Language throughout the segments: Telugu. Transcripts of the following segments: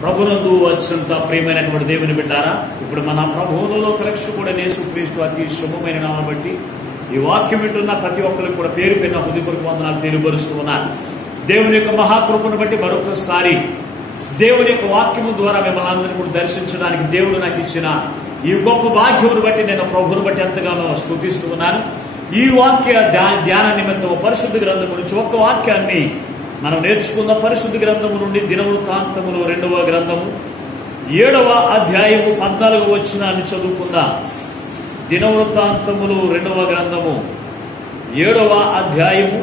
ప్రభునందు అత్యంత ప్రియమైనటువంటి దేవుని బిడ్డారా, ఇప్పుడు మన ప్రభువులో రక్షకుడైన యేసుక్రీస్తు అతి శుభమైన నామమును బట్టి ఈ వాక్యం వింటున్న ప్రతి ఒక్కరికి కూడా పేరు పేరున హృదయపూర్వక వందనాలు తెలియపరుస్తూ ఉన్నాను. దేవుని యొక్క మహాకృపను బట్టి మరొకసారి దేవుని యొక్క వాక్యము ద్వారా మిమ్మల్ని అందరినీ కూడా దర్శించడానికి దేవుడు నాకు ఇచ్చిన ఈ గొప్ప భాగ్యమును బట్టి నేను ప్రభువును బట్టి ఎంతగానో స్తుతిస్తూ ఉన్నాను. ఈ వాక్య ధ్యాన నిమిత్తం పరిశుద్ధ గ్రంథము నుంచి ఒక్క వాక్యాన్ని మనం నేర్చుకున్న పరిశుద్ధ గ్రంథము నుండి దినవృత్తాంతములు 2వ గ్రంథము 7వ అధ్యాయము 14వ వచనాన్ని చదువుకుందాం. దినవృత్తాంతములు 2వ గ్రంథము 7వ అధ్యాయము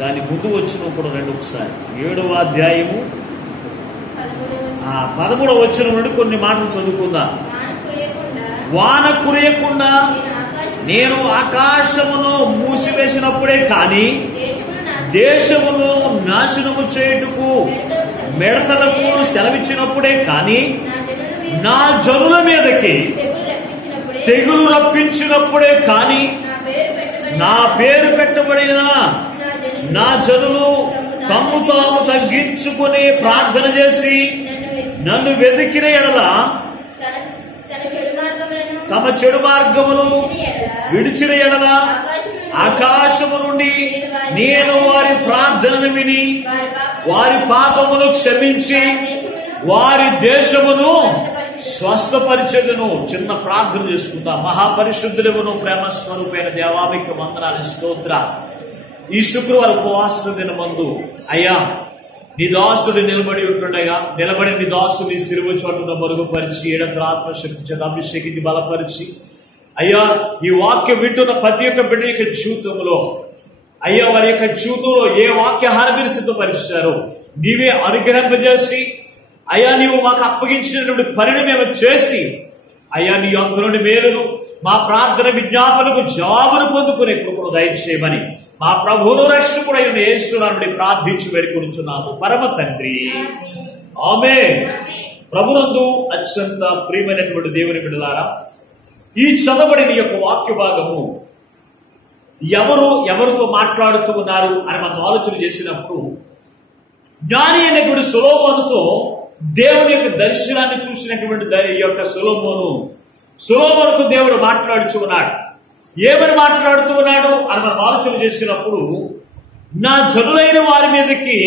దాని ముందు వచ్చిన కూడా రెండు ఒకసారి 7వ అధ్యాయము 13వ వచనం నుండి కొన్ని మాటలు చదువుకుందాం. వాన కురియకుండా నేను ఆకాశమును మూసివేసినప్పుడే కానీ దేశమును నాశనము చేయుటకు మిడతలకు సెలవిచ్చినప్పుడే కానీ నా జనుల మీదకి తెగులు రప్పించినప్పుడే కానీ నా పేరు పెట్టబడిన నా జనులు తమ్ము తాము తగ్గించుకుని ప్రార్థన చేసి నన్ను వెతికిన ఎడల తమ చెడు మార్గమును విడిచిన ఎడల ఆకాశము నుండి నేను వారి ప్రార్థనను విని వారి పాపమును క్షమించి వారి దేశమును స్వస్థపరిచెదను. చిన్న ప్రార్థన చేసుకుందాం. మహాపరిశుద్ధులను ప్రేమ స్వరూపైన దేవానికి వందనాలు, స్తోత్ర. ఈ శుక్రవారం ఉపవాస దినమందు అయ్యా నీ దాసుడు నిలబడి ఉంటుండగా నిలబడి నీ దాసుని సిలువ చోటును మరుగుపరిచి ఏడంతల ఆత్మశక్తి చేత అభిషేకించి బలపరిచి అయ్యా ఈ వాక్యం వింటున్న ప్రతి ఒక్క బిడ్డ యొక్క జీవితంలో అయ్యా వారి యొక్క జీవితంలో ఏ వాక్యాహారం మీరు సిద్ధపరిచారో నీవే అనుగ్రహింపజేసి అయ్యా నీవు మాకు అప్పగించినటువంటి పనిని మేము చేసి అయ్యా నీ యొక్క నుండి మేలును మా ప్రార్థన విజ్ఞాపనకు జవాబును పొందుకునే కృపను దయచేయమని మా ప్రభువును రక్షకుడైన యేసునామమున ప్రార్థించి వేడుకొనుచున్నాము పరమ తండ్రి, ఆమేన్. ప్రభునందు అత్యంత ప్రియమైనటువంటి దేవుని బిడ్డలారా, ఈ చదవబడిన యొక్క వాక్య భాగము ఎవరితో మాట్లాడుతూ ఉన్నారు అని మనం ఆలోచన చేసినప్పుడు జ్ఞాని అయినటువంటి సొలొమోనుతో దేవుని యొక్క దర్శనాన్ని చూసినటువంటి యొక్క సొలొమోనుతో దేవుడు మాట్లాడుతూ ఉన్నాడు. ఏమని మాట్లాడుతూ ఉన్నాడు అని మనం ఆలోచన చేసినప్పుడు నా జనులైన వారి మీదకి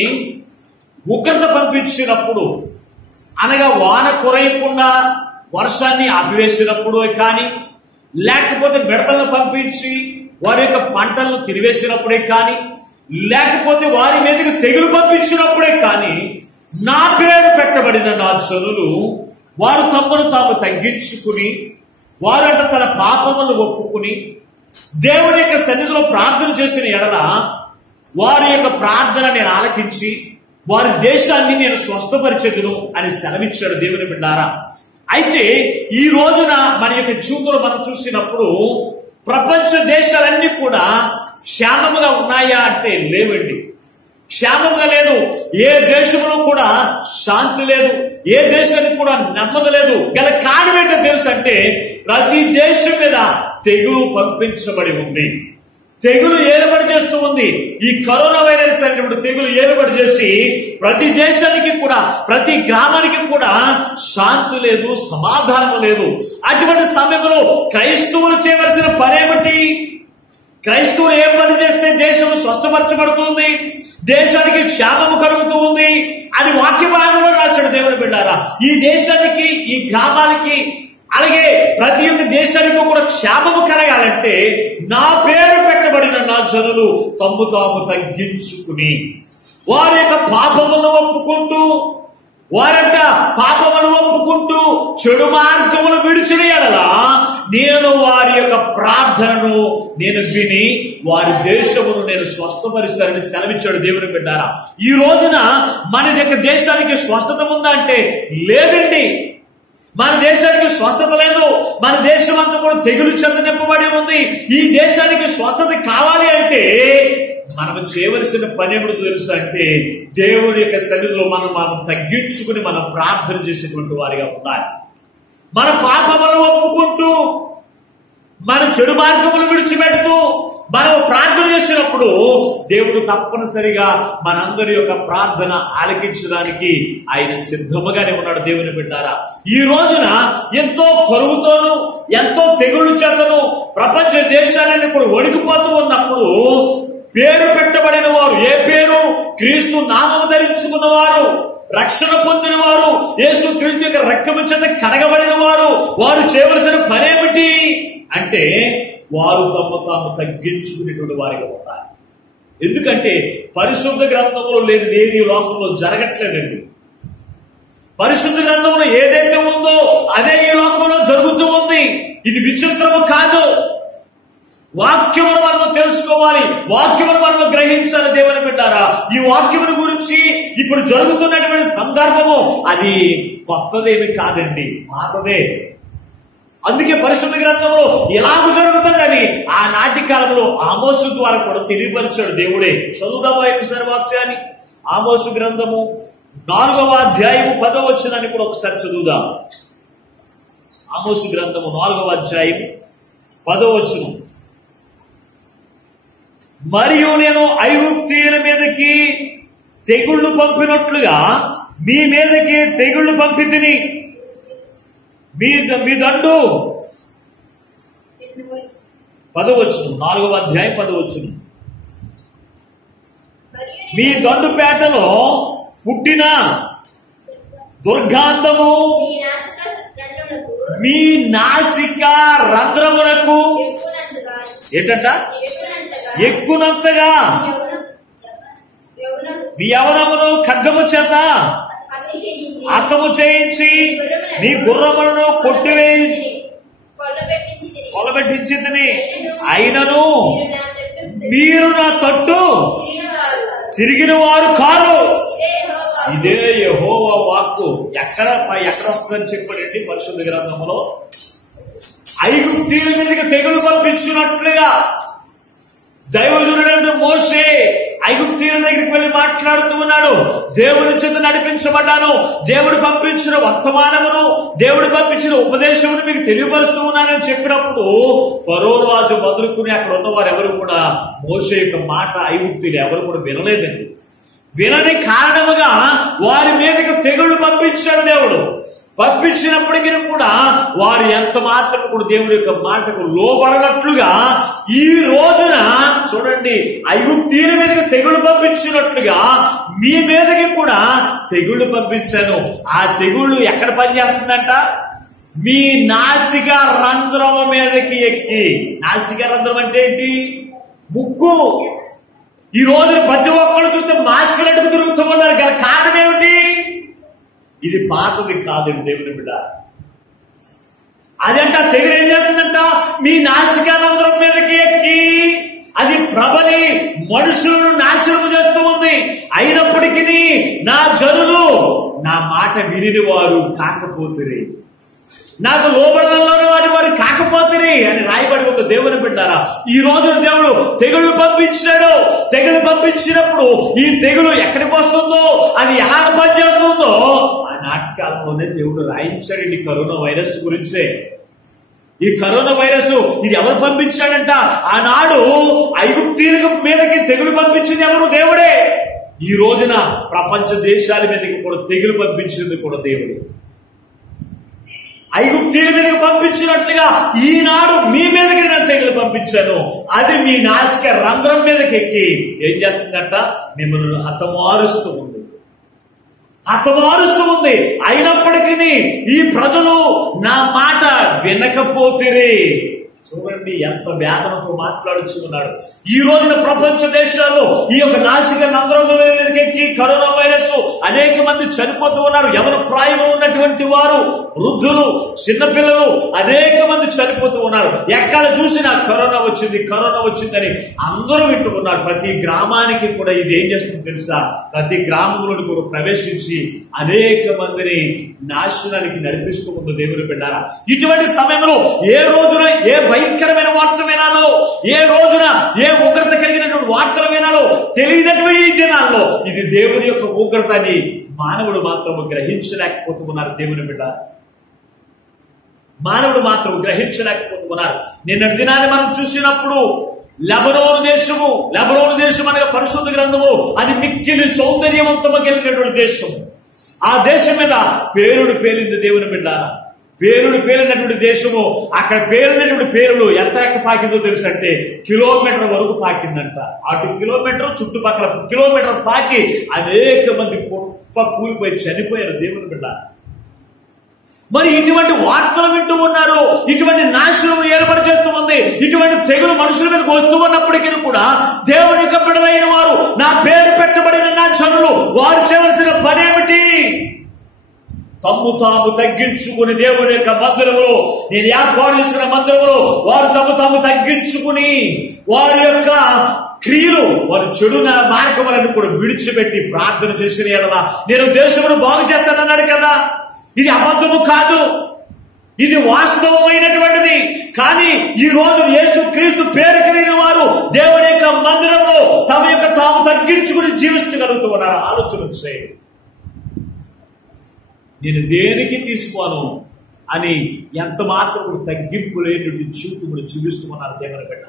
ఉగ్రత పంపించినప్పుడు అనగా వాన కురయకుండా వర్షాన్ని ఆపివేసినప్పుడు కానీ లేకపోతే మిడతలను పంపించి వారి యొక్క పంటలను తిరివేసినప్పుడే కానీ లేకపోతే వారి మీదకి తెగులు పంపించినప్పుడే కానీ నా పేరు పెట్టబడిన నా జనులు వారు తమను తాము తగ్గించుకుని వారంట తన పాపములను ఒప్పుకుని దేవుని యొక్క సన్నిధిలో ప్రార్థన చేసిన ఎడల వారి యొక్క ప్రార్థన నేను ఆలకించి వారి దేశాన్ని నేను స్వస్థపరిచెదను అని సెలవిచ్చాడు దేవుని బిడ్డారా. అయితే ఈ రోజున మన యొక్క జీవితంలో మనం చూసినప్పుడు ప్రపంచ దేశాలన్నీ కూడా క్షేమముగా ఉన్నాయా అంటే లేవండి. క్షేమంగా లేదు. ఏ దేశంలో కూడా శాంతి లేదు. ఏ దేశానికి కూడా నెమ్మది లేదు. గల కారణం ఏంటో తెలుసు అంటే ప్రతి దేశం మీద తెగులు పంపించబడి ఉంది. తెగులు ఏలుబడి చేస్తూ ఉంది. ఈ కరోనా వైరస్ అనేటువంటి తెగులు ఏలుబడి చేసి ప్రతి దేశానికి కూడా ప్రతి గ్రామానికి కూడా శాంతి లేదు, సమాధానం లేదు. అటువంటి సమయంలో క్రైస్తవులు చేయవలసిన పనేమిటి? క్రైస్తవులు ఏ పని చేస్తే దేశం స్వస్థపరచబడుతుంది, దేశానికి క్షేమము కలుగుతూ ఉంది అని వాక్య భాగంలో రాశాడు దేవుని బిడ్డారా. ఈ దేశానికి ఈ గ్రామానికి అలాగే ప్రతి ఒక్క దేశానికి కూడా క్షేమము కలగాలంటే నా పేరు పెట్టబడిన నా జనులు తమ్ము తాము తగ్గించుకుని వారి యొక్క పాపములను ఒప్పుకుంటూ వారంట పాపమును ఒప్పుకుంటూ చెడు మార్గమును విడిచిన ఎడల నేను వారి యొక్క ప్రార్థనను నేను విని వారి దేశమును నేను స్వస్థపరుస్తానని సెలవిచ్చాడు దేవుని బిడ్డారా. ఈ రోజున మన యొక్క దేశానికి స్వస్థత ఉందా అంటే లేదండి. మన దేశానికి స్వస్థత లేదు. మన దేశం అంతా కూడా తెగులు చెంత నింపబడి ఉంది. ఈ దేశానికి స్వస్థత కావాలి అంటే మనం చేయవలసిన పని ఏమిటో తెలుసు అంటే దేవుని యొక్క సన్నిధిలో మనం తగ్గించుకుని మనం ప్రార్థన చేసేటువంటి వారిగా ఉండాలి. మన పాపములను ఒప్పుకుంటూ మన చెడు మార్గములు విడిచిపెడుతూ మనం ప్రార్థన చేసినప్పుడు దేవుడు తప్పనిసరిగా మనందరి యొక్క ప్రార్థన ఆలకించడానికి ఆయన సిద్ధముగానే ఉన్నాడు. దేవుని బిడ్డారా, ఈ రోజున ఎంతో కరువుతోనూ ఎంతో తెగుళ్ళు చేతను ప్రపంచ దేశాలన్నీ కూడా వణికిపోతూ ఉన్నప్పుడు పేరు పెట్టబడిన వారు, ఏ పేరు? క్రీస్తు నామము ధరించుకున్న వారు, రక్షణ పొందిన వారు, యేసు క్రీస్తు యొక్క రక్తము చేత కడగబడిన వారు, వారు చేయవలసిన పనేమిటి అంటే వారు తాము తగ్గించుకునేటువంటి వారిగా ఉన్నారు. ఎందుకంటే పరిశుద్ధ గ్రంథంలో లేనిది ఏది లోకంలో జరగట్లేదండి. పరిశుద్ధ గ్రంథంలో ఏదైతే ఉందో అదే ఈ లోకంలో జరుగుతూ ఉంది. ఇది విచిత్రము కాదు. వాక్యమును మనం తెలుసుకోవాలి, వాక్యమును మనం గ్రహించాలి. దేవుని బిడ్డారా, ఈ వాక్యమును గురించి ఇప్పుడు జరుగుతున్నటువంటి సందర్భము అది కొత్తదేమి కాదండి, పాతదే. అందుకే పరిశుద్ధ గ్రంథంలో ఎలాగ జరుగుతుందని ఆనాటి కాలంలో ఆమోసు ద్వారా కూడా తెలియపరిచాడు దేవుడే. చదువుదామా ఒకసారి వాక్యాన్ని? ఆమోసు గ్రంథము 4వ అధ్యాయము 10వ వచనాన్ని కూడా ఒకసారి చదువుదాం. ఆమోసు గ్రంథము 4వ అధ్యాయము 10వ వచనం. మరియు నేను ఐగుప్తీయుల మీదకి తెగుళ్లు పంపినట్లుగా మీ మీదకి తెగుళ్లు పంపితిని. మీ దండు 10వ వచనం, 4వ అధ్యాయం 10వ వచనం. మీ దండుపేటలో పుట్టిన దుర్గాంధము మీ నాసిక రంధ్రమునకు ఏంటంట ఎక్కునంతగా మీ యవనమును ఖడ్గము చేత అర్థము చేయించి నీ గుర్రములను కొల్లబెట్టించింది. అయినను మీరు నా తట్టు తిరిగిన వారు కారు. ఇదే యెహోవా వాక్కు. ఎక్కడ వస్తుందని చెప్పాడండి పరిశుద్ధ గ్రంథంలో? ఐగుప్తీయుల మీదకి తెగులు పంపించినట్లుగా దైవజనుడైన మోషే ఐగుప్తీయుల దగ్గరికి వెళ్ళి మాట్లాడుతూ ఉన్నాడు. దేవుని చేత నడిపించబడ్డాను, దేవుడు పంపించిన వర్తమానమును, దేవుడు పంపించిన ఉపదేశమును మీకు తెలియపరుస్తూ ఉన్నానని చెప్పినప్పుడు ఫరో రాజు మొదలుకుని అక్కడ ఉన్నవారు ఎవరు కూడా మోషే యొక్క మాట ఐగుప్తీయులు ఎవరు కూడా వినలేదండి. వినని కారణముగా వారి మీదకి తెగుళ్ళు పంపించాడు దేవుడు. పంపించినప్పటికీ కూడా వారు ఎంత మాత్రం కూడా దేవుడి యొక్క మాటకు లోబడనట్లుగా ఈ రోజున చూడండి, ఐగుప్తీయుల మీదకి తెగుళ్ళు పంపించినట్లుగా మీ మీదకి కూడా తెగుళ్ళు పంపించాను. ఆ తెగుళ్ళు ఎక్కడ పనిచేస్తుందంట? మీ నాసిక రంధ్రము మీదకి ఎక్కి. నాసిక రంధ్రం అంటే ఏంటి? ముక్కు. ఈ రోజు ప్రతి ఒక్కరు చూస్తే మాస్కులు అడ్డుకు తిరుగుతూ ఉన్నారు. గల కారణం ఏమిటి? ఇది పాతది కాదండి దేవుని బిడ్డ. అదంట తెగులు ఏం చేస్తుందంట? మీ నాసిక రంధ్రం మీదకి ఎక్కి అది ప్రబలి మనుషులను నాశనం చేస్తూ ఉంది. అయినప్పటికీ నా జనులు నా మాట విని వారు కాకపోతే, నాకు లోబడడంలోని వారు కాకపోతే అని రాయబడి ఒక దేవుని బిడ్డారా, ఈ రోజు దేవుడు తెగుళ్ళు పంపించాడు. తెగులు పంపించినప్పుడు ఈ తెగులు ఎక్కడికి వస్తుందో, అది ఎలా పనిచేస్తుందో ఆనాటి కాలంలోనే దేవుడు రాయించాడు. ఈ కరోనా వైరస్ గురించే. ఈ కరోనా వైరస్ ఇది ఎవరు పంపించాడంట? ఆనాడు ఐగుప్తీయుల మీదకి తెగులు పంపించింది ఎవరు? దేవుడే. ఈ రోజున ప్రపంచ దేశాల మీదకి కూడా తెగులు పంపించింది కూడా దేవుడే. ఐగుప్తీయుల మీదకి పంపించినట్లుగా ఈనాడు మీ మీదకి నేను తెగులు పంపించాను. అది మీ నాసిక రంధ్రం మీదకి ఎక్కి ఏం చేస్తుందంట? మిమ్మల్ని హతమారుస్తూ ఉంది. అయినప్పటికీ ఈ ప్రజలు నా మాట వినకపోతిరి. చూడండి ఎంత వేదనతో మాట్లాడుచున్నాడు. ఈ రోజున ప్రపంచ దేశాల్లో ఈ యొక్క నాసిక రంధ్రం మీదకి కరోనా వైరస్ అనేక మంది చనిపోతూ ఉన్నారు. ఎవరు ప్రాయంలో ఉన్నటువంటి వారు, వృద్ధులు, చిన్నపిల్లలు అనేక మంది చనిపోతూ ఉన్నారు. ఎక్కడ చూసినా కరోనా వచ్చిందని అందరూ వింటున్నారు. ప్రతి గ్రామానికి కూడా ఇది ఏం చేస్తుంది తెలుసా? ప్రతి గ్రామంలోని కూడా ప్రవేశించి అనేక మందిని నాశనానికి నడిపిస్తూ ఉంది దేవుని బిడ్డారా. ఇటువంటి సమయంలో ఏ రోజున ఏ భయంకరమైన వార్త వినాలో, ఏ రోజున ఏ ఉగ్రత కలిగినటువంటి వార్తలు వినాలో తెలియనటువంటి ఈ దినాల్లో ఇది దేవుని యొక్క ఉగ్రత అని మానవుడు మాత్రం గ్రహించలేకపోతున్నారు దేవుని బిడ్డ. మానవుడు మాత్రం గ్రహించలేకపోతున్నారు. నిన్నటి దినాన్ని మనం చూసినప్పుడు లెబనోను దేశం అనగా పరిశుద్ధ గ్రంథము అది మిక్కిలి సౌందర్యవంతము కలిగినటువంటి దేశము. ఆ దేశం మీద పేరుడు పేలింది దేవుని బిడ్డారా. పేరుడు పేలినటువంటి దేశము, అక్కడ పేలినటువంటి పేరులు ఎంత ఎక్క పాకిందో తెలుసు అంటే కిలోమీటర్ వరకు పాకిందంట. అటు కిలోమీటర్ చుట్టుపక్కల కిలోమీటర్ పాకి అనేక మంది గొప్ప కూలిపోయి చనిపోయారు దేవుని బిడ్డారా. మరి ఇటువంటి వార్తలు వింటూ ఉన్నారు, ఇటువంటి నాశనం ఏర్పాటు చేస్తూ ఉంది, ఇటువంటి తెగులు మనుషుల మీదకి వస్తూ ఉన్నప్పటికీ కూడా దేవుని యొక్క బిడ్డలైన వారు, నా పేరు పెట్టబడిన నా జనులు, వారు చేయవలసిన పనేమిటి? తమ్ము తాము తగ్గించుకుని దేవుని యొక్క మందిరములో, నేను ఏర్పాటు చేసిన మందిరములో వారు తమ్ము తగ్గించుకుని వారి యొక్క క్రియలు, వారి చెడు మార్గములను కూడా విడిచిపెట్టి ప్రార్థన చేసిన ఎడల నేను దేశమును బాగు చేస్తానన్నాడు కదా. ఇది అబద్ధము కాదు, ఇది వాస్తవమైనటువంటిది. కానీ ఈ రోజు యేసుక్రీస్తు పేరు కలిగిన వారు దేవుని యొక్క మందిరంలో తాము తగ్గించుకుని జీవించగలుగుతూ ఉన్నారు. ఆలోచన చేయండి. నేను దేనికి తీసుకోను అని ఎంత మాత్రం తగ్గింపు లేనటువంటి జీవితములు జీవిస్తూ ఉన్నారు దేవుని బిడ్డ.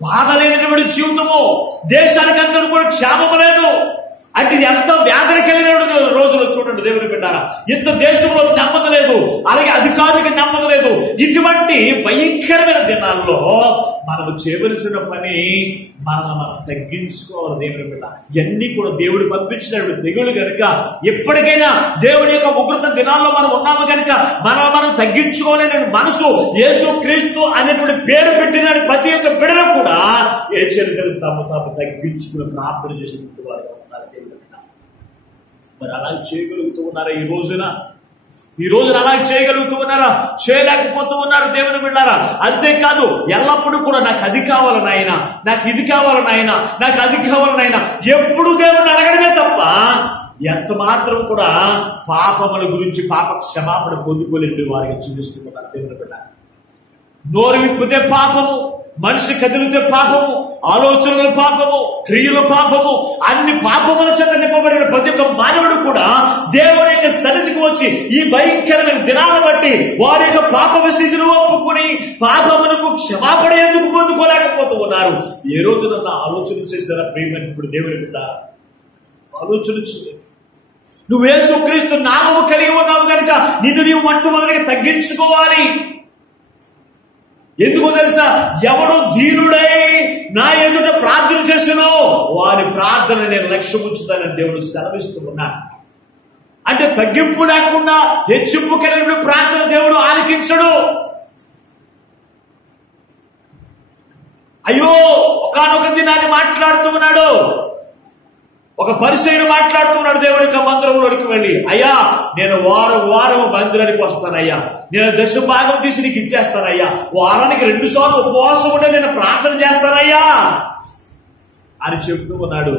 బాధ లేనటువంటి జీవితము, దేశానికి అంతా కూడా క్షేమము లేదు అంటే ఇది ఎంత వ్యాధి కలిగిన రోజులు చూడండి దేవుని బిడ్డారా. ఇంత దేశంలో నెమ్మది లేదు, అలాగే అధికారులకి నెమ్మది లేదు. ఇటువంటి భయంకరమైన దినాల్లో మనం చేయవలసిన పని మనం తగ్గించుకోవాలి దేవుని బిడ్డ. ఇవన్నీ కూడా దేవుడు పంపించినటువంటి తెగులు కనుక ఎప్పటికైనా దేవుడి యొక్క ఉగ్రత దినాల్లో మనం ఉన్నాము కనుక మనం తగ్గించుకోవాలనే మనసు యేసుక్రీస్తు అనేటువంటి పేరు పెట్టిన ప్రతి ఒక్క బిడ్డలు కూడా ఏ చర్యలు తాము తగ్గించుకుని ప్రార్థన చేసినటువంటి వారు ఉన్నారు దేవుని బిడ్డ. మరి అలా చేయగలుగుతూ ఉన్నారా ఈ రోజున అలా చేయగలుగుతూ ఉన్నారా? చేయలేకపోతూ ఉన్నారు దేవుని బిడ్డారా. అంతేకాదు ఎల్లప్పుడూ కూడా నాకు అది కావాలి నాయన, నాకు ఇది కావాలి నాయన, నాకు అది కావాలి నాయన, ఎప్పుడు దేవుని అడగడమే తప్ప ఎంత మాత్రం కూడా పాపముల గురించి పాప క్షమాపణ పొందుకోలేని వారికి చూపిస్తున్నారు దేవుని బిడ్డ. నోరు విప్పితే పాపము, మనిషి కదిలితే పాపము, ఆలోచనలు పాపము, క్రియలు పాపము, అన్ని పాపముల చేత నింపబడిన ప్రతి ఒక్క మానవుడు కూడా దేవుని యొక్క సన్నిధికి వచ్చి ఈ భయంకరమైన దినాలను బట్టి వారి యొక్క పాప స్థితిని ఒప్పుకుని పాపమునకు క్షమాపణ ఎందుకు పొందుకోలేకపోతూ ఉన్నారు? ఏ రోజున ఆలోచన చేశారా ప్రియమైన ఇప్పుడు దేవుని బిడ్డ? ఆలోచన చేయాలి. నువ్వు యేసుక్రీస్తు నామము కలిగి ఉన్నావు కనుక నిన్ను నీవు మొట్టమొదటిగా తగ్గించుకోవాలి. ఎందుకో తెలుసా? ఎవరు దీనుడై నా ఎదుట ప్రార్థన చేసినో వారి ప్రార్థన నేను లక్ష్యం ఉంచుతానని దేవుడు సెలవిస్తూ ఉన్నాడు. అంటే తగ్గింపు లేకుండా హెచ్చింపు కలిగిన ప్రార్థన దేవుడు ఆలకించడు. అయ్యో ఒకానొక దినాన్ని మాట్లాడుతూ ఉన్నాడు, ఒక పరిసయ్యుడు మాట్లాడుతూ ఉన్నాడు దేవుని యొక్క మందిరంలోకి వెళ్ళి, అయ్యా నేను వారం మందిరానికి వస్తానయ్యా, నేను దశభాగం తీసి నీకు ఇచ్చేస్తానయ్యా, వారానికి 2 సార్లు ఉపవాసం ఉంటే నేను ప్రార్థన చేస్తానయ్యా అని చెప్తూ ఉన్నాడు.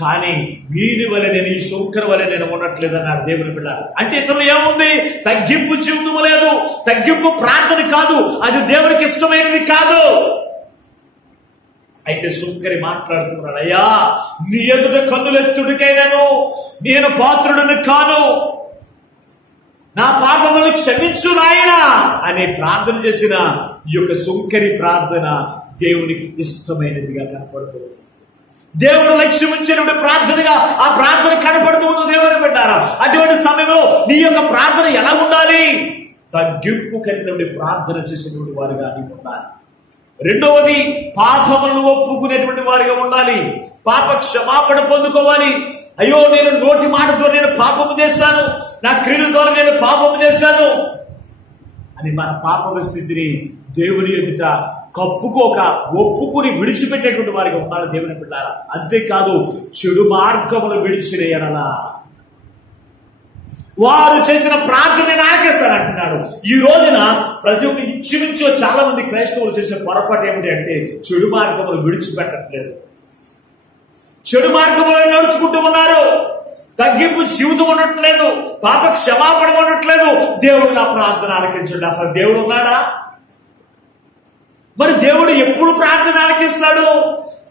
కానీ వీరి వల్ల నేను, ఈ శంకర్ వల్ల నేను ఉండట్లేదు అన్నాడు దేవుని బిడ్డ. అంటే ఇతరులు ఏముంది? తగ్గింపు జీవితం లేదు, తగ్గింపు ప్రార్థన కాదు, అది దేవునికి ఇష్టమైనది కాదు. అయితే శంకరి మాట్లాడుతున్నాడు, అయ్యా నీ ఎదుట కన్నులెత్తుడికైనాను నేను పాత్రుడిని కాను, నా పాపములను క్షమించు నాయనా అని ప్రార్థన చేసిన ఈ యొక్క శంకరి ప్రార్థన దేవునికి ఇష్టమైనదిగా కనపడుతుంది. దేవుడు లక్ష్యం ఉంచినటువంటి ప్రార్థనగా ఆ ప్రార్థన కనపడుతూ ఉంది దేవుని బిడ్డారా. అటువంటి సమయంలో నీ యొక్క ప్రార్థన ఎలా ఉండాలి? తగ్గింపు కలిగినటువంటి ప్రార్థన చేసినటువంటి వారుగా నీకు ఉండాలి. రెండవది, పాపములను ఒప్పుకునేటువంటి వారిగా ఉండాలి. పాప క్షమాపణ పొందుకోవాలి. అయ్యో నేను నోటి మాటతో నేను పాపము చేశాను, నా క్రియల ద్వారా నేను పాపము చేశాను అని మన పాప స్థితిని దేవుని ఎదుట కప్పుకోక ఒప్పుకుని విడిచిపెట్టేటువంటి వారిగా ఉండాలి దేవుని బిడ్డారా. అంతేకాదు చెడు మార్గములు విడిచిన ఎడలా వారు చేసిన ప్రార్థన నేను ఆలకిస్తానంటున్నాడు. ఈ రోజున ప్రతి ఒక్క ఇంచుమించు చాలా మంది క్రైస్తవులు చేసే పొరపాటు ఏమిటి అంటే చెడు మార్గములు విడిచిపెట్టట్లేదు, చెడు మార్గములు నడుచుకుంటూ ఉన్నారు, తగ్గింపు జీవితం ఉండట్లేదు, పాప క్షమాపణ ఉండట్లేదు. దేవుడు నా ప్రార్థన ఆలకించండి. అసలు దేవుడు ఉన్నాడా? మరి దేవుడు ఎప్పుడు ప్రార్థన ఆలకిస్తాడు?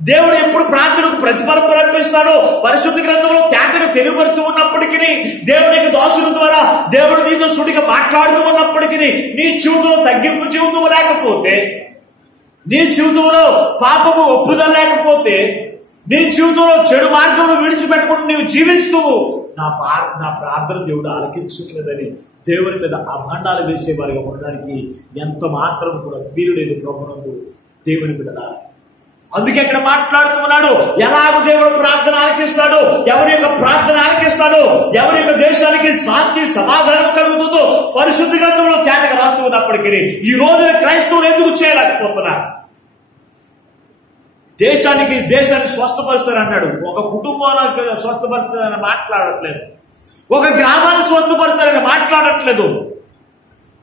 దేవుడు ఎప్పుడు ప్రార్థనకు ప్రతిఫలం ప్రకటిస్తాడు? పరిశుద్ధ గ్రంథంలో తేటగా తెలియపరుస్తూ ఉన్నప్పటికీ, దేవునికి దాసుల ద్వారా దేవుడు నీతో సుడిగా మాట్లాడుతూ ఉన్నప్పటికీ, నీ జీవితంలో తగ్గింపు జీవితం లేకపోతే, నీ జీవితంలో పాపము ఒప్పుదల లేకపోతే, నీ జీవితంలో చెడు మార్గంలో విడిచిపెట్టుకుని నీవు జీవిస్తూ నా ప్రార్థన దేవుడు ఆలకించట్లేదని దేవుని మీద అభండాలు వేసేవారిగా ఉండడానికి ఎంత మాత్రం కూడా వీలు లేదు ప్రభునందు దేవుని బిడ్డలా. అందుకే ఇక్కడ మాట్లాడుతున్నాడు, ఎలాగో దేవుడు ప్రార్థన ఆలకిస్తాడు, ఎవరి యొక్క ప్రార్థన ఆలకిస్తాడు, ఎవరి యొక్క దేశానికి శాంతి సమాధానం కలుగుతుందో పరిశుద్ధ గ్రంథంలో తేటగా రాస్తూ ఉన్నప్పటికీ ఈ రోజున క్రైస్తవులు ఎందుకు చేయలేకపోతున్నారు? దేశాన్ని స్వస్థపరుస్తారన్నాడు, ఒక కుటుంబానికి స్వస్థపరుస్తారని మాట్లాడట్లేదు, ఒక గ్రామాన్ని స్వస్థపరుస్తారని మాట్లాడట్లేదు,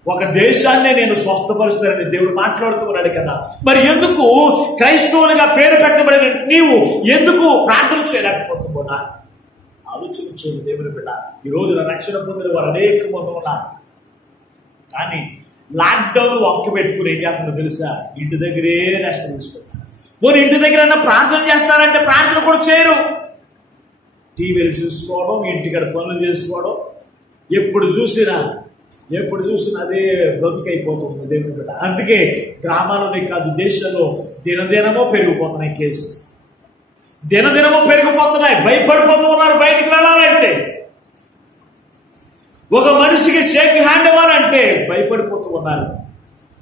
ఒక దేశాన్నే నేను స్వస్థపరుస్తానని దేవుడు మాట్లాడుతున్నాడు కదా. మరి ఎందుకు క్రైస్తవులుగా పేరు పెట్టబడిన నీవు ఎందుకు ప్రార్థన చేయలేకపోతున్నా? ఆలోచన చేయండి దేవుని బిడ్డ. ఈ రోజున రక్షణ పొందిన వారు అనేక మంది ఉన్నారు, కానీ లాక్డౌన్ వంక పెట్టుకుని ఏం చేస్తుందో తెలుసా? ఇంటి దగ్గరే రెస్ట్ తీసుకుంటారు. పోనీ ఇంటి దగ్గర ప్రార్థన చేస్తారంటే ప్రార్థన కూడా చేయరు. టీవీలు చూసుకోవడం, ఇంటికాడ పనులు చేసుకోవడం, ఎప్పుడు చూసినా అదే బ్రతుకైపోతుంది దేవుని బిడ్డ. అందుకే గ్రామాల్లోనే కాదు, దేశంలో దినదినమో పెరిగిపోతున్నాయి కేసులు, దినదినమో పెరిగిపోతున్నాయి. భయపడిపోతూ ఉన్నారు బయటికి వెళ్ళాలంటే. ఒక మనిషికి షేక్ హ్యాండ్ ఇవ్వాలంటే భయపడిపోతూ ఉన్నారు.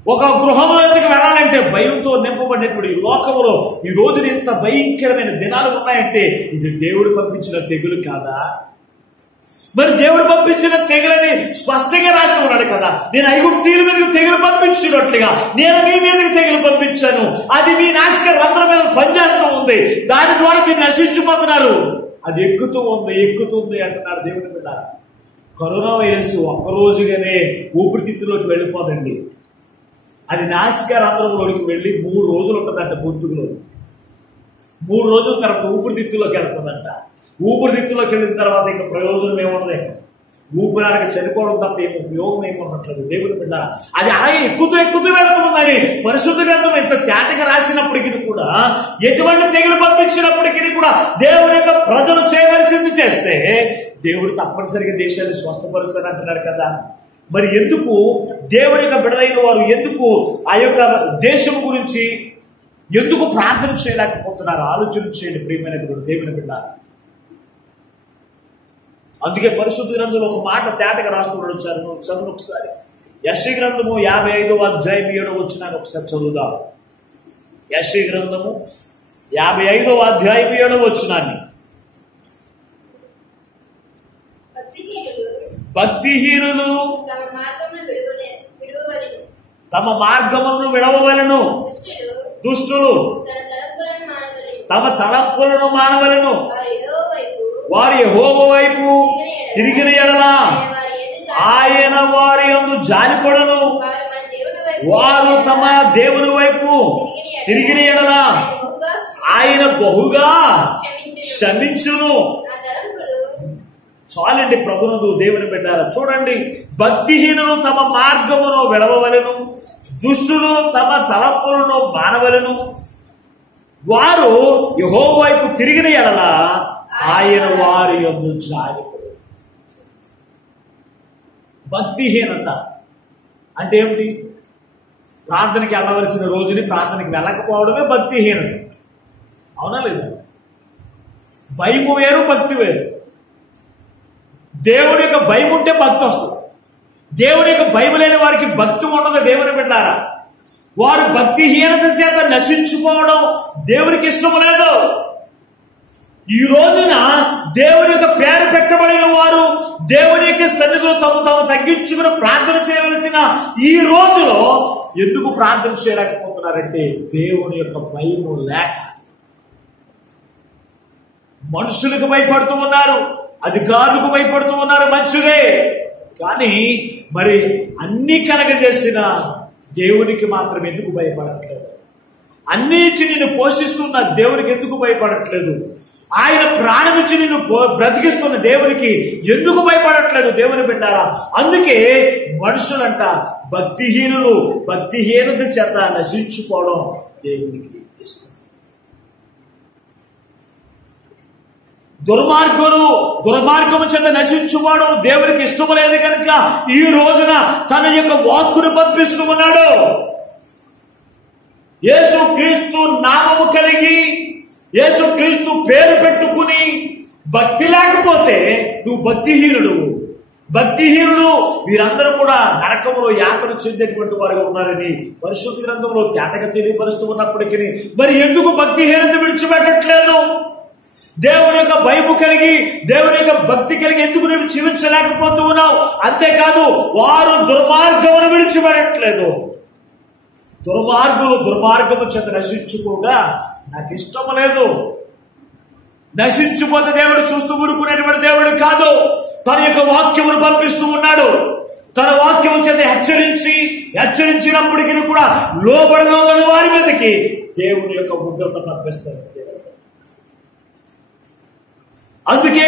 ఒక గృహంలోకి వెళ్ళాలంటే భయంతో నింపబడినటువంటి ఈ లోకంలో ఈ రోజున ఇంత భయంకరమైన దినాలు ఉన్నాయంటే ఇది దేవుడు పంపించిన తెగులు కాదా? మరి దేవుడు పంపించిన తెగులని స్పష్టంగా రాస్తూ ఉన్నాడు కదా. నేను ఐగుప్తీయుల మీదకి తెగులు పంపించినట్లుగా నేను మీ మీదకి తెగులు పంపించాను, అది మీ నాశక రంధ్రం మీద పనిచేస్తూ ఉంది, దాని ద్వారా మీరు నశించిపోతున్నారు, అది ఎక్కుతుంది అంటున్నాడు దేవుని బిడ్డ. కరోనా వైరస్ ఒక్కరోజుగానే ఊపిరితిత్తులోకి వెళ్ళిపోదండి. అది నాసికా రంధ్రంలోకి వెళ్ళి 3 రోజులు ఉంటుందంట గొంతుకులో. 3 రోజుల తర్వాత ఊపిరితిత్తులోకి వెళ్తుందంట. ఊపిరితిత్తులోకి వెళ్ళిన తర్వాత ఇంకా ప్రయోజనం ఏమున్నదే, ఊపిరాడక చనిపోవడం తప్ప ఏమో ఉపయోగం ఏమన్నట్లేదు దేవుని బిడ్డ. అది అలాగే ఎక్కుతూ వెళ్తుందని పరిశుద్ధ గ్రంథం ఇంత తేటగా రాసినప్పటికీ కూడా, ఎటువంటి తెగులు పంపించినప్పటికీ కూడా దేవుని యొక్క ప్రజలు చేయవలసింది చేస్తే దేవుడు తప్పనిసరిగా దేశాన్ని స్వస్థపరుస్తానంటున్నాడు కదా. మరి ఎందుకు దేవుని యొక్క బిడ్డలైన వారు ఎందుకు ఆ యొక్క దేశం గురించి ఎందుకు ప్రార్థన చేయలేకపోతున్నారు? ఆలోచన చేయండి ప్రియమైన దేవుని బిడ్డ. అందుకే పరిశుద్ధ గ్రంథంలో ఒక మాట తేటగా రాస్తున్నాడు. చదువు ఒకసారి. యెషయా గ్రంథము 55వ అధ్యాయం 7వ వచనాన్ని ఒకసారి చదువుదాం. యెషయా గ్రంథము 55వ అధ్యాయం 7వ వచనాన్ని. భక్తిహీనులు తమ మార్గములను విడవవలెను, దుష్టులు తమ తలంపులను మానవలెను, వారి యెహోవా వైపు తిరిగిన యెడల ఆయన వారి యందు జాలిపడును, వారు తమ దేవుని వైపు తిరిగిన యెడల ఆయన బహుగా క్షమించును. చాలండి ప్రభునందు దేవుని బిడ్డలారా. చూడండి, భక్తిహీనులు తమ మార్గమును విడవవలెను, దుష్టులు తమ తలంపులను మానవలెను, వారు యెహోవా వైపు తిరిగిన యెడల ఆయన వారి యందు జాలిపడును. భక్తిహీనత అంటే ఏమిటి? ప్రార్థనకి వెళ్ళవలసిన రోజుని ప్రార్థనకి వెళ్ళకపోవడమే భక్తిహీనత. అవునా లేదా? భయము వేరు, భక్తి వేరు. దేవుడి యొక్క భయం ఉంటే భక్తి వస్తుంది. దేవుడి యొక్క భయం లేని వారికి భక్తి ఉండదు దేవుని బిడ్డలారా. వారు భక్తిహీనత చేత నశించుకోవడం దేవునికి ఇష్టం లేదు. ఈ రోజున దేవుని యొక్క పేరు పెట్టబడిన వారు దేవుని యొక్క సన్నిధిలో తాము తగ్గించుకుని ప్రార్థన చేయవలసిన ఈ రోజులో ఎందుకు ప్రార్థన చేయలేకపోతున్నారంటే దేవుని యొక్క భయము లేక. మనుషులకు భయపడుతూ ఉన్నారు, అధికారులకు భయపడుతూ ఉన్నారు, మంచిదే. కానీ మరి అన్ని కలగజేసిన దేవునికి మాత్రం ఎందుకు భయపడట్లేదు? అన్ని ఇచ్చి నిన్ను పోషిస్తున్న దేవునికి ఎందుకు భయపడట్లేదు? ఆయన ప్రాణమిచ్చి నిన్ను బ్రతికిస్తున్న దేవునికి ఎందుకు భయపడట్లేదు దేవుని బిడ్డారా? అందుకే మనుషులంట భక్తిహీనులు భక్తిహీనత చేత నశించుకోవడం దేవునికి ఇష్టం. దుర్మార్గము చేత నశించుకోవడం దేవునికి ఇష్టం లేదు కనుక ఈ రోజున తన యొక్క వాక్కును పంపిస్తూ ఉన్నాడు. యేసు క్రీస్తు నామము కలిగి యేసు క్రీస్తు పేరు పెట్టుకుని భక్తి లేకపోతే నువ్వు భక్తిహీనుడు వీరందరూ కూడా నరకములో యాతన చెందేటువంటి వారుగా ఉన్నారని పరిశుద్ధ గ్రంథంలో తేటగా తెలియపరుస్తూ ఉన్నప్పటికీ మరి ఎందుకు భక్తిహీనత విడిచిపెట్టట్లేదు? దేవుని యొక్క భయము కలిగి దేవుని యొక్క భక్తి కలిగి ఎందుకు నువ్వు జీవించలేకపోతూ ఉన్నావు? అంతేకాదు వారు దుర్మార్గమును విడిచిపెట్టట్లేదు. దుర్మార్గము చేత నశించుకోగా నాకు ఇష్టం లేదు. నశించిపోతే దేవుడు చూస్తూ ఊరుకునేటువంటి దేవుడు కాదు. తన యొక్క వాక్యమును పంపిస్తూ ఉన్నాడు. తన వాక్యము చేత హెచ్చరించినప్పటికీ కూడా లోబడని వారి మీదకి దేవుని యొక్క ఉగ్రత పంపిస్తాడు. అందుకే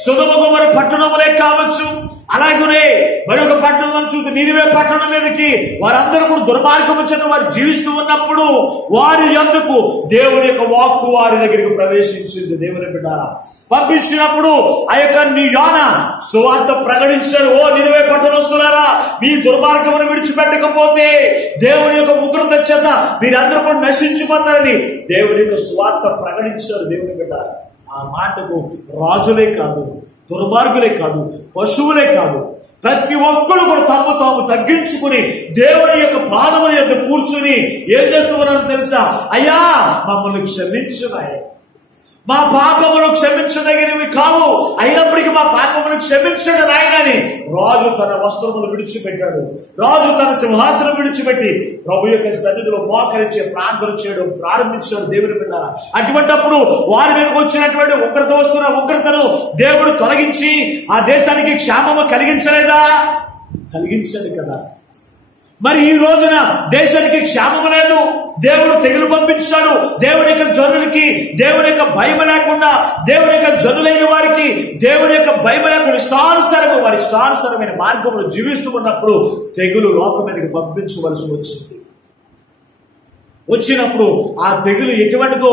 సొదొమ గొమొర్రా పట్టణములే కావచ్చు, అలాగనే మరొక పట్టణం చూస్తే నీనివే పట్టణం మీదకి వారందరూ కూడా దుర్మార్గము చేత వారు జీవిస్తూ ఉన్నప్పుడు వారి యొద్దకు దేవుని యొక్క వాక్కు వారి దగ్గరికి ప్రవేశించింది. దేవుని బిడ్డారా, పంపించినప్పుడు ఆ యొక్క యోనా సువార్త ప్రకటించారు. ఓ నీనివే పట్టణస్తులారా, మీ దుర్మార్గమును విడిచిపెట్టకపోతే దేవుని యొక్క ఉగ్రత చేత మీరందరూ కూడా నశించిపోతారని దేవుని యొక్క సువార్త ప్రకటించారు. దేవుని బిడ్డారా, ఆ మాటకు రాజులే కాదు, దుర్మార్గులే కాదు, పశువులే కాదు, ప్రతి ఒక్కరు కూడా తాము తగ్గించుకుని దేవుని యొక్క పాదముల యొక్క కూర్చుని ఏం చేస్తున్నారో తెలుసా? అయ్యా మమ్మల్ని క్షమించున్నాయి, మా పాపములు క్షమించదగినవి కావు, అయినప్పటికీ మా పాపములు క్షమించడు నాయనని రాజు తన వస్త్రములు విడిచిపెట్టాడు. రాజు తన సింహాసనం విడిచిపెట్టి ప్రభు యొక్క సన్నిధిలో మోకరించి ప్రార్థన చేయడం ప్రారంభించాడు. దేవుని బిడ్డారా, అటువంటిప్పుడు వారి మీదకి వచ్చినటువంటి ఉగ్రతను దేవుడు తొలగించి ఆ దేశానికి క్షేమము కలిగించలేదా? కలిగించాడు కదా. మరి ఈ రోజున దేశానికి క్షేమం లేదు, దేవుడు తెగులు పంపించాడు. దేవుని యొక్క జనులకి దేవుని యొక్క భయం లేకుండా, దేవుని యొక్క జనులైన వారికి దేవుని యొక్క భయం లేకుండా వారి ఇష్టానుసారమైన మార్గంలో జీవిస్తూ ఉన్నప్పుడు తెగులు లోకం మీదకి పంపించవలసి వచ్చినప్పుడు ఆ తెగులు ఎటువంటిదో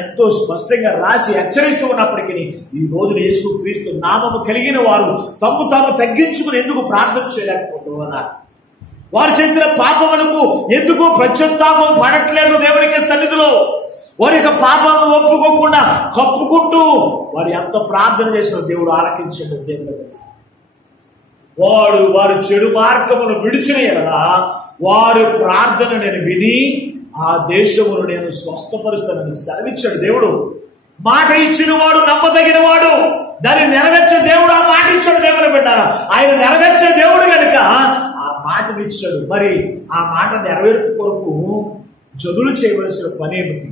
ఎంతో స్పష్టంగా రాసి హెచ్చరిస్తూ ఉన్నప్పటికీ ఈ రోజున యేసు క్రీస్తు నామము కలిగిన వారు తాము తగ్గించుకుని ఎందుకు ప్రార్థన చేయలేకపోతున్నారు? వారు చేసిన పాపములకు ఎందుకు పశ్చాత్తాపం పడట్లేదు దేవునికి సన్నిధిలో? వారి యొక్క పాపము ఒప్పుకోకుండా కప్పుకుంటూ వారు ఎంత ప్రార్థన చేసిన దేవుడు ఆలకించాడు. దేవుడు వారు చెడు మార్గమును విడిచిన ఎడలా వారి ప్రార్థన నేను విని ఆ దేశమును నేను స్వస్థపరుస్తానని సెలవిచ్చాడు. దేవుడు మాట ఇచ్చిన వాడు నమ్మదగిన వాడు, దాన్ని నెరవేర్చే దేవుడు ఆ మాట ఇచ్చాడు. దేవుని బిడ్డారా, ఆయన నెరవేర్చే దేవుడు కనుక ఆ మాటను ఇచ్చాడు. మరి ఆ మాట నెరవేర్పు కొరకు జనులు చేయవలసిన పనేమిటి?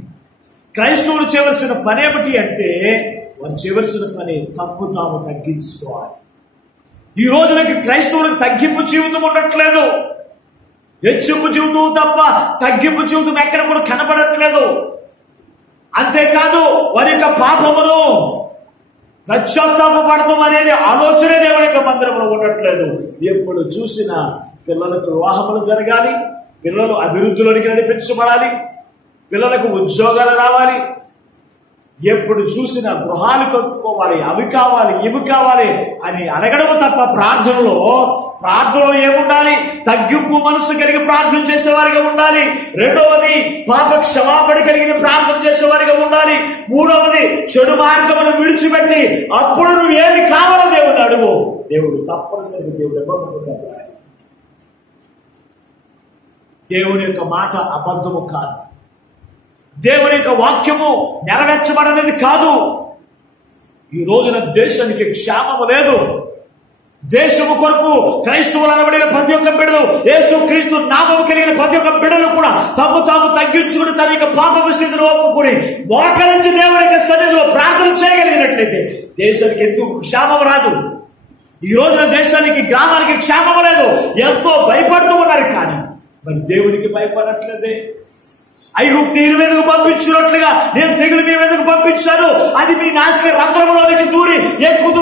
క్రైస్తవులు చేయవలసిన పనేమిటి అంటే వారు చేయవలసిన పని తాము తగ్గించుకోవాలి. ఈ రోజునకి క్రైస్తవులకు తగ్గింపు జీవితం ఉండట్లేదు, హెచ్చింపు జీవితం తప్ప తగ్గింపు జీవితం ఎక్కడ కూడా కనబడట్లేదు. అంతేకాదు వారి యొక్క పాపమును పశ్చాత్తాపడతాం అనేది ఆలోచనే దేవుని యొక్క మందిరంలో ఉండట్లేదు. ఎప్పుడు చూసినా పిల్లలకు వివాహములు జరగాలి, పిల్లలు అభివృద్ధిలోనికి నడిపించబడాలి, పిల్లలకు ఉద్యోగాలు రావాలి, ఎప్పుడు చూసినా గృహాలు కట్టుకోవాలి, అవి కావాలి ఇవి కావాలి అని అడగడం తప్ప ప్రార్థనలో ఏముండాలి? తగ్గింపు మనసు కలిగి ప్రార్థన చేసేవారిగా ఉండాలి. రెండవది పాప క్షమాపణ కలిగిన ప్రార్థన చేసేవారిగా ఉండాలి. మూడవది చెడు మార్గమును విడిచిపెట్టి అప్పుడు నువ్వు ఏది కావాలో దేవుడు అడుగు. దేవుడు తప్పనిసరిగా దేవుడు ఇవ్వకపోతే దేవుని యొక్క మాట అబద్ధము కాదు, దేవుని యొక్క వాక్యము నెరవేర్చబడనేది కాదు. ఈ రోజున దేశానికి క్షేమము లేదు. దేశము కొరకు క్రైస్తవులు అనబడిన ప్రతి ఒక్క బిడ్డలు, యేసు క్రీస్తు నామము కలిగిన ప్రతి ఒక్క బిడ్డలు కూడా తాము తగ్గించుకుని తన యొక్క పాపపు స్థితిని ఒప్పుకుని మోకరించి దేవుని యొక్క సన్నిధిలో ప్రార్థన చేయగలిగినట్లయితే దేశానికి ఎందుకు క్షేమం రాదు? ఈ రోజున దేశానికి గ్రామానికి క్షేమం లేదు. ఎంతో భయపడుతూ ఉన్నారు, కానీ మరి దేవునికి భయపడట్లేదే. ఐగుప్తీయుల మీదకు పంపించినట్లుగా నేను తెగులు మీ మీదకు పంపించాను, అది మీ నాశన రంధ్రంలోనికి దూరి ఎక్కుతూ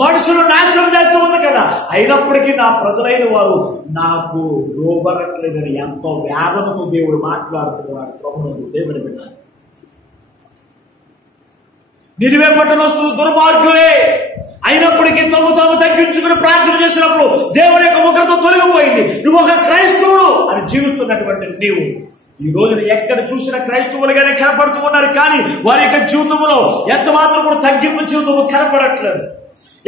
మనుషులు నాశనం చేస్తూ ఉంది కదా. అయినప్పటికీ నా ప్రజలైన వారు నాకు లోబడట్లేదని ఎంతో వేదనతో దేవుడు మాట్లాడుతున్నాడు. ప్రభువును దేవుని బిడ్డ, నినివే పట్టణస్తులు దుర్మార్గులే, అయినప్పటికీ తాము తగ్గించుకుని ప్రార్థన చేసినప్పుడు దేవుని యొక్క ముఖంతో తొలగిపోయింది. నువ్వు ఒక క్రైస్తవుడు అని జీవిస్తున్నటువంటి నీవు ఈ రోజున ఎక్కడ చూసిన క్రైస్తవులుగానే కనపడుతూ ఉన్నారు. కానీ వారి యొక్క జీవితంలో ఎంత మాత్రం కూడా తగ్గింపు జీవితం కనపడట్లేదు,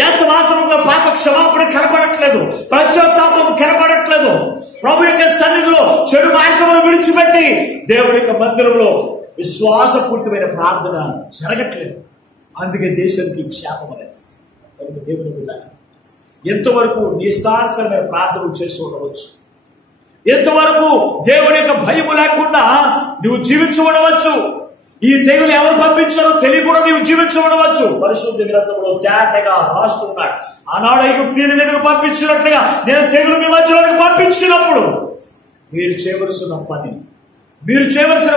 ఎంత మాత్రం కూడా పాప క్షమాపణ కనపడట్లేదు, పశ్చాత్తాపం కనపడట్లేదు. ప్రభు యొక్క సన్నిధిలో చెడు మార్గమును విడిచిపెట్టి దేవుని యొక్క మందిరంలో విశ్వాసపూర్తిమైన ప్రార్థన జరగట్లేదు. అందుకే దేశానికి క్షేమం అనేది. దేవుని బిడ్డ, ఎంతవరకు నీ ఇష్టానుసారమైన ప్రార్థనలు చేసి ఉండవచ్చు, ఎంతవరకు దేవుని యొక్క భయము లేకుండా నువ్వు జీవించి ఉండవచ్చు. ఈ తెగులు ఎవరు పంపించారో తెలియకుండా నీవు జీవించి ఉండవచ్చు. పరిశుద్ధ గ్రంథంలో తేటగా రాస్తున్నాడు, ఆనాడు ఐగుప్తీయుల మీదకు పంపించినట్లుగా నేను తెగులు మీ మధ్యలోకి పంపించినప్పుడు మీరు చేయవలసిన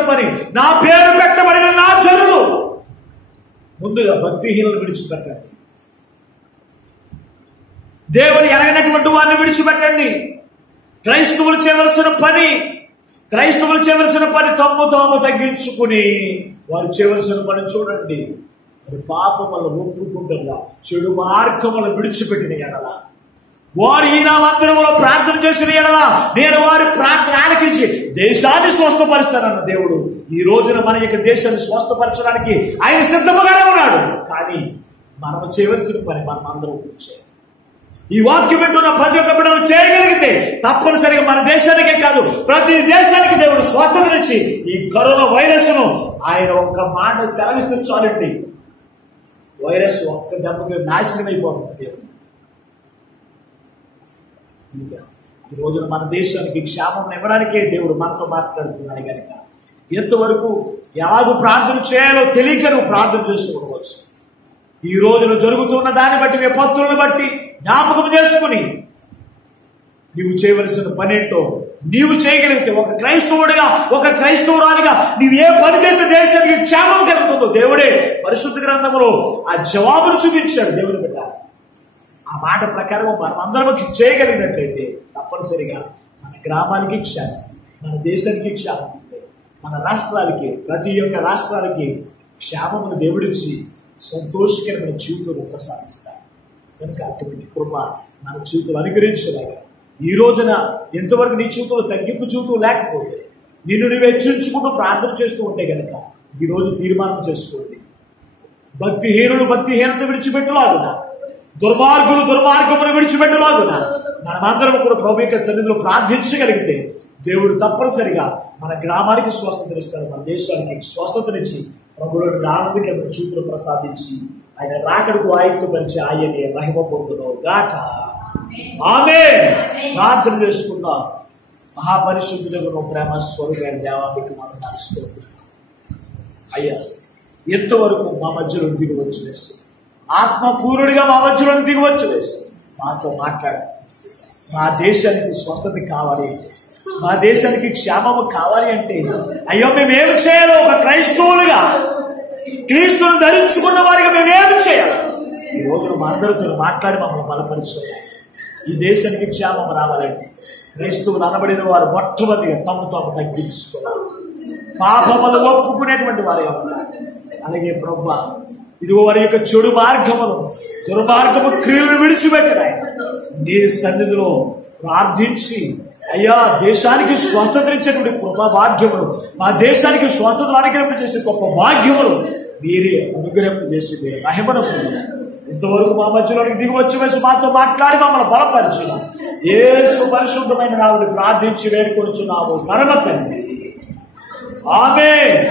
పని నా పేరు పెట్టబడిన నా జనులు ముందుగా భక్తిహీనులు విడిచిపెట్టండి, దేవుని ఎరగనటువంటి వారిని విడిచిపెట్టండి. క్రైస్తవులు చేయవలసిన పని తాము తగ్గించుకుని వారు చేయవలసిన పని చూడండి. మరి పాపములను ఒప్పుకుంటున్నా చెడు మార్గములను విడిచిపెట్టిన ఎడల, వారు ఈ నా మందిరములో ప్రార్థన చేసిన ఎడల నేను వారి ప్రార్థన ఆలకించి దేశాన్ని స్వస్థపరుస్తానన్న దేవుడు ఈ రోజున మన యొక్క దేశాన్ని స్వస్థపరచడానికి ఆయన సిద్ధముగానే ఉన్నాడు. కానీ మనం చేయవలసిన పని మనం అందరం చేయాలి. ఈ వాక్యం వింటున్న ప్రతి ఒక్క బిడ్డలు చేయగలిగితే తప్పనిసరిగా మన దేశానికే కాదు ప్రతి దేశానికి దేవుడు స్వస్థతనిచ్చి ఈ కరోనా వైరస్ ను ఆయన ఒక్క మాట సెలవిస్తూ చాలండి, వైరస్ ఒక్క దెబ్బకి నాశనం అయిపోతుంది. దేవుడు ఈ రోజున మన దేశానికి క్షేమం ఇవ్వడానికే దేవుడు మనతో మాట్లాడుతున్నాడు కనుక ఎంతవరకు ఎలాగూ ప్రార్థన చేయాలో తెలియక నువ్వు ప్రార్థన చేస్తూ ఉండవచ్చు. ఈ రోజున జరుగుతున్న దాన్ని బట్టి విపత్తులను బట్టి జ్ఞాపకం చేసుకుని నీవు చేయవలసిన పనేంటో నీవు చేయగలిగితే ఒక క్రైస్తవుడిగా ఒక క్రైస్తవురాలిగా నీవు ఏ పని చేస్తే దేశానికి క్షేమం కలుగుతుందో దేవుడే పరిశుద్ధ గ్రంథంలో ఆ జవాబును చూపించాడు. దేవుని బిడ్డ, ఆ మాట ప్రకారం మనం అందరం చేయగలిగినట్లయితే తప్పనిసరిగా మన గ్రామానికి క్షేమం, మన దేశానికి క్షేమం, మన రాష్ట్రాలకి ప్రతి ఒక్క రాష్ట్రాలకి క్షేమమును దేవుడిచ్చి సంతోషకరమైన జీవితాలు ప్రసాదిస్తారు. కనుక అటువంటి కృప మన జీవితాలు అనుగ్రహించలేక ఈ రోజున ఎంతవరకు నీ జీవితంలో తగ్గింపు జీవితం లేకపోతే నిన్ను నువ్వు హెచ్చరించుకుంటూ ప్రార్థన చేస్తూ ఉంటే కనుక ఈరోజు తీర్మానం చేసుకోండి. భక్తిహీనత విడిచిపెట్టలాగునా, దుర్మార్గమును విడిచిపెట్టలాగునా మనమందరం కూడా ప్రభు యొక్క సన్నిధిలో ప్రార్థించగలిగితే దేవుడు తప్పనిసరిగా మన గ్రామానికి స్వస్థతనిస్తారు, మన దేశానికి స్వస్థతనిచ్చి ప్రభువులను ఆనందకరమైన చూపులు ప్రసాదించి ఆయన రాకడకు ఆయుక్తపరిచి ఆయనే మహిమ పొందును గాక. ఆమేన్. ప్రార్థన చేసుకుందాం. మహాపరిశుద్ధులకు ప్రేమ స్వరూపమైన దేవానికి మనం నడుచుకుంటున్నాం. అయ్యా, ఎంతవరకు మా మధ్యలో దిగివచ్చు వేసి ఆత్మపూర్ణుడిగా మా మధ్యలో దిగివచ్చు వేసి మాతో మాట్లాడాలి. మా దేశానికి స్వస్థత కావాలి, మా దేశానికి క్షేమము కావాలి అంటే అయ్యో మేమేమి చేయాలో ఒక క్రైస్తవులుగా క్రీస్తును ధరించుకున్న వారిగా మేమేమి చేయాలి? ఈ రోజున మా అందరితో మాట్లాడి మమ్మల్ని బలపరిచారు. ఈ దేశానికి క్షేమం రావాలంటే క్రైస్తవులు అనబడిన వారు మొట్టమొదటిగా తాము తగ్గించుకోవాలి, పాపములు ఒప్పుకునేటువంటి వారే ఉండాలి. అలాగే ప్రభువా, ఇదిగో వారి యొక్క చెడు మార్గములు దుర్మార్గము క్రియలను విడిచిపెట్టిన నీ సన్నిధిలో ప్రార్థించి అయ్యా దేశానికి స్వతంత్రించేటువంటి కృపా భాగ్యములు, మా దేశానికి స్వతంత్రం అనుగ్రహం చేసే గొప్ప భాగ్యములు మీరే అనుగ్రహం చేసి మీరు మహిమను పొందినారు. ఇంతవరకు మా మధ్యలోనికి దిగివచ్చి వేసి మాతో మాట్లాడి మమ్మల్ని బలపరిచిన యేసు పరిశుద్ధమైన నామమున ప్రార్థించి వేడుకొనుచున్నాము పరమ తండ్రి. ఆమేన్.